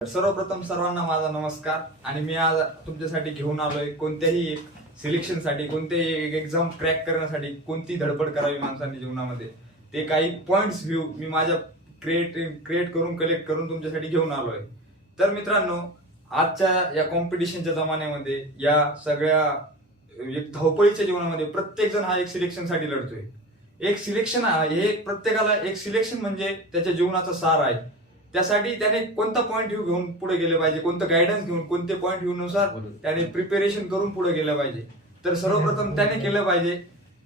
सर्वप्रथम सर्वांना माझा नमस्कार आणि मी आज तुमच्यासाठी घेऊन आलोय कोणत्याही एक सिलेक्शनसाठी कोणत्याही एक एक्झाम क्रॅक करण्यासाठी कोणती धडपड करावी माणसांनी जीवनामध्ये ते काही पॉइंट्स व्ह्यू मी माझ्या क्रिएट करून कलेक्ट करून तुमच्यासाठी घेऊन आलोय। तर मित्रांनो, आजच्या या कॉम्पिटिशनच्या जमान्यामध्ये या सगळ्या एक धावपळीच्या जीवनामध्ये प्रत्येक जण हा एक सिलेक्शनसाठी लढतोय। एक सिलेक्शन हे प्रत्येकाला एक सिलेक्शन म्हणजे त्याच्या जीवनाचा सार आहे। त्यासाठी त्याने कोणता पॉइंट व्ह्यू घेऊन पुढे गेले पाहिजे, कोणतं गायडन्स घेऊन कोणते पॉइंट व्ह्यू नुसार त्याने प्रिपेरेशन करून पुढे गेलं पाहिजे। तर सर्वप्रथम त्याने केलं पाहिजे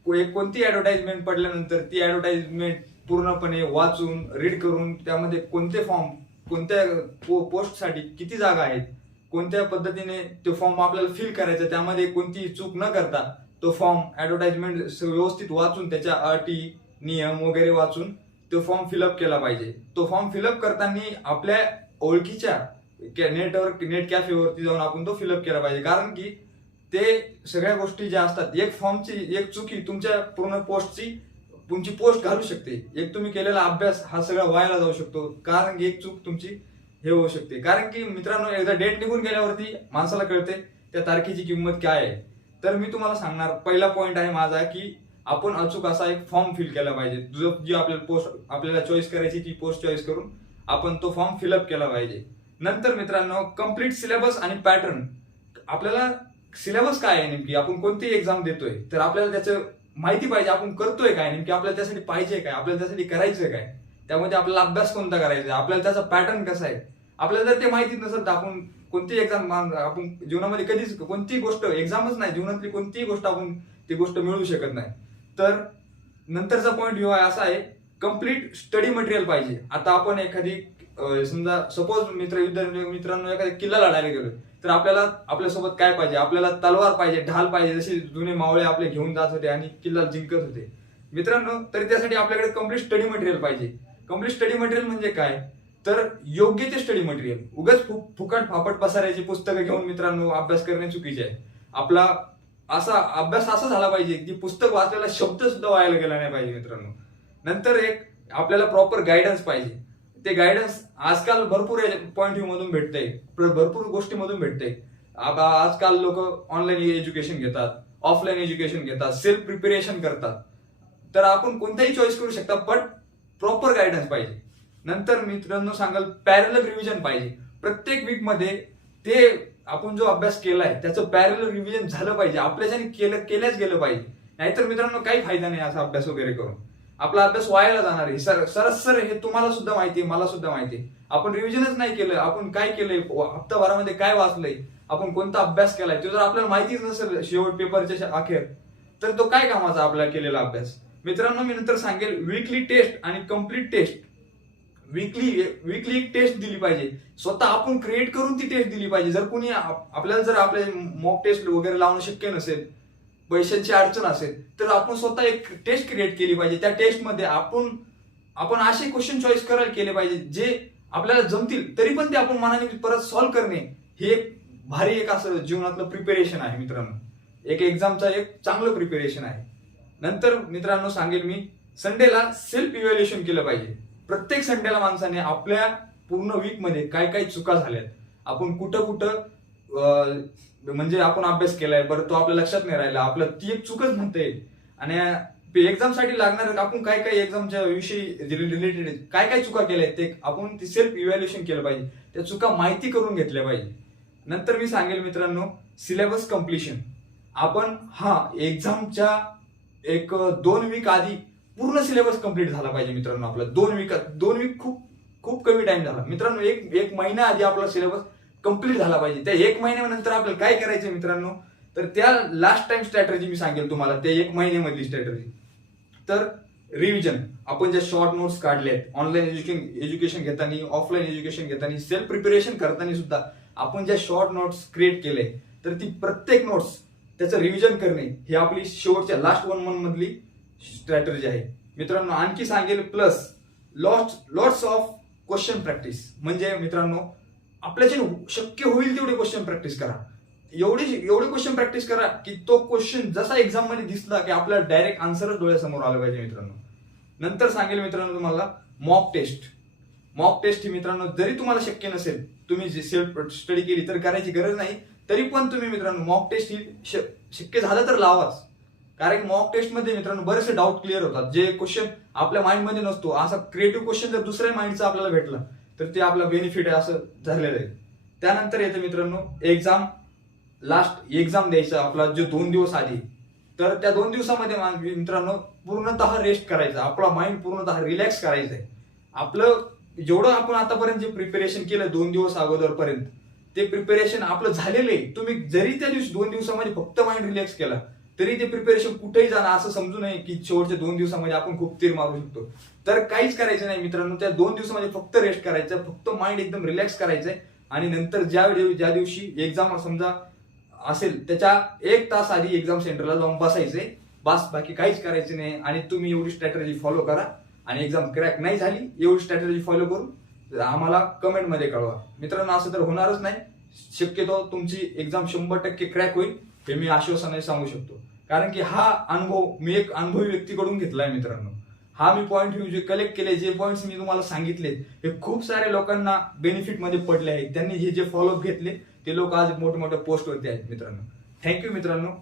कोणती ऍडव्हर्टाइजमेंट पडल्यानंतर ती ऍडव्हर्टाइजमेंट पूर्णपणे वाचून रीड करून त्यामध्ये कोणते फॉर्म कोणत्या पोस्टसाठी किती जागा आहेत, कोणत्या पद्धतीने तो फॉर्म आपल्याला फिल करायचा, त्यामध्ये कोणती चूक न करता तो फॉर्म ऍडव्हर्टाइजमेंट व्यवस्थित वाचून त्याच्या अटी नियम वगैरे वाचून तो फॉर्म फिलअप केला पाहिजे। तो फॉर्म फिलअप करताना आपल्या ओळखीच्या नेट कॅफेवरती जाऊन आपण तो फिलअप केला पाहिजे, कारण की ते सगळ्या गोष्टी ज्या असतात, एक फॉर्मची एक चुकी तुमच्या पूर्ण पोस्टची तुमची पोस्ट घालू शकते। एक तुम्ही केलेला अभ्यास हा सगळा वायाला जाऊ शकतो, कारण की एक चूक तुमची हे होऊ शकते। कारण की मित्रांनो, एकदा डेट निघून गेल्यावरती माणसाला कळते त्या तारखेची किंमत काय आहे। तर मी तुम्हाला सांगणार, पहिला पॉइंट आहे माझा की आपण अचूक असा एक फॉर्म फिल केला पाहिजे। जी आपल्याला पोस्ट आपल्याला चॉईस करायची ती पोस्ट चॉईस करून आपण तो फॉर्म फिलअप केला पाहिजे। नंतर मित्रांनो, कम्प्लीट सिलेबस आणि पॅटर्न। आपल्याला सिलेबस काय आहे, नेमकी आपण कोणती एक्झाम देतोय तर आपल्याला त्याचं माहिती पाहिजे, आपण करतोय काय, नेमकी आपल्याला त्यासाठी पाहिजे काय, आपल्याला त्यासाठी करायचंय काय, त्यामध्ये आपल्याला अभ्यास कोणता करायचा आहे, आपल्याला त्याचा पॅटर्न कसा आहे। आपल्याला जर ते माहिती नसेल तर आपण कोणती एक्झाम आपण जीवनामध्ये कधीच कोणती गोष्ट एक्झामच नाही, जीवनातली कोणतीही गोष्ट आपण ती गोष्ट मिळवू शकत नाही। तर नंतरचा पॉइंट व्ह्यू आहे असा आहे, कम्प्लीट स्टडी मटेरियल पाहिजे। आता आपण एखादी समजा सपोज मित्रांनो एखाद्या किल्ला लढायला गेलो तर आपल्याला आपल्यासोबत काय पाहिजे, आपल्याला तलवार पाहिजे, ढाल पाहिजे, जसे जुने मावळे आपले घेऊन जात होते आणि किल्ला जिंकत होते मित्रांनो। तर त्यासाठी आपल्याकडे कम्प्लीट स्टडी मटेरियल पाहिजे। कम्प्लीट स्टडी मटेरियल म्हणजे काय, तर योग्य ते स्टडी मटेरियल। उगाच फुकट फापट पसारायची पुस्तकं घेऊन मित्रांनो अभ्यास करणे चुकीचे आहे। आपला असा अभ्यास असा झाला पाहिजे की पुस्तक वाचलेला शब्द सुद्धा वायाला गेला नाही पाहिजे मित्रांनो। नंतर एक आपल्याला प्रॉपर गायडन्स पाहिजे। ते गायडन्स आजकाल भरपूर पॉइंट व्ह्यू मधून भेटतंय, भरपूर गोष्टीमधून भेटतंय। आजकाल लोक ऑनलाईन एज्युकेशन घेतात, ऑफलाईन एज्युकेशन घेतात, सेल्फ प्रिपरेशन करतात। तर आपण कोणताही चॉईस करू शकता, पण प्रॉपर गायडन्स पाहिजे। नंतर मित्रांनो सांगाल, पॅरलल रिव्हिजन पाहिजे। प्रत्येक वीक मध्ये ते आपण जो अभ्यास केलाय त्याचं पॅरलल रिव्हिजन झालं पाहिजे, आपल्याच्याने केल्याच गेलं पाहिजे। नाहीतर मित्रांनो काही फायदा नाही असा अभ्यास वगैरे करून, आपला अभ्यास वायाला जाणार आहे। सर हे तुम्हाला सुद्धा माहिती, मला सुद्धा माहिती, आपण रिव्हिजनच नाही केलं, आपण काय केलंय, हप्ताभरामध्ये काय वाचलंय, आपण कोणता अभ्यास केलाय, तो जर आपल्याला माहितीच नसेल शेवट पेपरच्या अखेर, तर तो काय कामाचा आपला केलेला अभ्यास। मित्रांनो, मी नंतर सांगेल वीकली टेस्ट आणि कम्प्लीट टेस्ट। वीकली एक टेस्ट दिली पाहिजे, स्वतः आपण क्रिएट करून ती टेस्ट दिली पाहिजे। जर कोणी आपल्याला जर आपले मॉक टेस्ट वगैरे लावणं शक्य नसेल, पैशांची अडचण असेल, तर आपण स्वतः एक टेस्ट क्रिएट केली पाहिजे। त्या टेस्टमध्ये आपण असे क्वेश्चन चॉईस करायला केले पाहिजे जे आपल्याला जमतील, तरी पण ते आपण मनाने परत सॉल्व्ह करणे हे एक भारी एक असं जीवनातलं प्रिपेरेशन आहे मित्रांनो। एक एक्झामचा एक चांगलं प्रिपेरेशन आहे। नंतर मित्रांनो सांगेल मी, संडेला सेल्फ इव्हॅल्युएशन केलं पाहिजे। प्रत्येक संडेला माणसाने आपल्या पूर्ण वीक मध्ये काय काय चुका झाल्यात, आपण कुठं म्हणजे आपण अभ्यास केलाय बरं तो आपल्या लक्षात नाही राहिला, आपलं ती एक चुकच म्हणता येईल। आणि एक्झाम साठी लागणार आपण काय काय एक्झामच्या विषयी रिलेटेड काय काय चुका केल्यात ते आपण ती सेल्फ इव्हॅल्युएशन केलं पाहिजे, त्या चुका माहिती करून घेतल्या पाहिजे। नंतर मी सांगेल मित्रांनो, सिलेबस कम्प्लिशन। आपण एक्झामच्या एक 2 वीक आधी पूर्ण सिलेबस कम्प्लीट झाला पाहिजे मित्रांनो। आपला 2 वीक खूप कमी टाइम झाला मित्रांनो। एक महिना आधी आपला सिलेबस कम्प्लीट झाला पाहिजे। त्या 1 महिन्यानंतर आपल्याला काय करायचं मित्रांनो, तर त्या लास्ट टाइम स्ट्रॅटेजी मी सांगेल तुम्हाला, त्या 1 महिन्यामधली स्ट्रॅटेजी। तर रिव्हिजन, आपण ज्या शॉर्ट नोट्स काढल्यात ऑनलाईन एज्युकेशन घेताना, ऑफलाईन एज्युकेशन घेताना, सेल्फ प्रिपरेशन करताना सुद्धा आपण ज्या शॉर्ट नोट्स क्रिएट केले, तर ती प्रत्येक नोट्स त्याचं रिव्हिजन करणे ही आपली शेवटच्या लास्ट 1 मंथ मधली स्ट्रॅटेजी आहे मित्रांनो। आणखी सांगेल plus lots of question practice. म्हणजे मित्रांनो, आपल्याचे शक्य होईल तेवढे क्वेश्चन प्रॅक्टिस करा, एवढे क्वेश्चन प्रॅक्टिस करा की तो क्वेश्चन जसा एक्झाम मध्ये दिसला की आपल्याला डायरेक्ट आन्सरच डोळ्यासमोर आलं पाहिजे मित्रांनो। नंतर सांगेल मित्रांनो तुम्हाला मॉक टेस्ट। मॉक टेस्ट ही मित्रांनो जरी तुम्हाला शक्य नसेल, तुम्ही जे सेल्फ स्टडी केली तर करायची गरज नाही, तरी पण तुम्ही मित्रांनो मॉक टेस्ट ही शक्य झालं तर लावाच. कारण मॉक टेस्ट मध्ये मित्रांनो बरेचसे डाऊट क्लिअर होतात, जे क्वेश्चन आपल्या माइंड मध्ये नसतो. असा क्रिएटिव्ह क्वेश्चन जर दुसऱ्या माइंडचा आपल्याला भेटला तर ते आपला बेनिफिट आहे असं झालेलं आहे. त्यानंतर येतं मित्रांनो एक्झाम, लास्ट एक्झाम द्यायचा आपला जो 2 दिवस आधी. तर त्या 2 दिवसामध्ये मित्रांनो पूर्णतः रेस्ट करायचा, आपला माइंड पूर्णतः रिलॅक्स करायचा आहे. आपलं जेवढं आपण आतापर्यंत जे प्रिपरेशन केलं 2 दिवस अगोदरपर्यंत, ते प्रिपरेशन आपलं झालेलं आहे. तुम्ही जरी त्या दिवशी 2 दिवसामध्ये फक्त माइंड रिलॅक्स केला तरी ते प्रिपरेशन कुठेही जाणार असं समजू नये की शेवटच्या 2 दिवसामध्ये आपण खूप तीर मारू शकतो. तर काहीच करायचं नाही मित्रांनो, त्या 2 दिवसामध्ये फक्त रेस्ट करायचं, फक्त माइंड एकदम रिलॅक्स करायचंय. आणि नंतर ज्या दिवशी एक्झाम समजा असेल त्याच्या 1 तास आधी एक्झाम सेंटरला जाऊन बसायचंय, बस बाकी काहीच करायचं नाही. आणि तुम्ही एवढी स्ट्रॅटेजी फॉलो करा. आणि एक्झाम क्रॅक नाही झाली एवढी स्ट्रॅटेजी फॉलो करून आम्हाला कमेंट मध्ये कळवा. मित्रांनो असं तर होणारच नाही, शक्यतो तुमची एक्झाम 100% क्रॅक होईल हे मी आश्वासनाने सांगू शकतो. कारण की हा अनुभव मी एक अनुभवी व्यक्तीकडून घेतलाय मित्रांनो. हा मी पॉईंट जे कलेक्ट केले, जे पॉईंट्स मी तुम्हाला सांगितले, हे खूप साऱ्या लोकांना बेनिफिट मध्ये पडले आहेत. त्यांनी हे जे फॉलोअप घेतले ते लोक आज मोठमोठ्या पोस्टवरती आहेत मित्रांनो. थँक्यू मित्रांनो.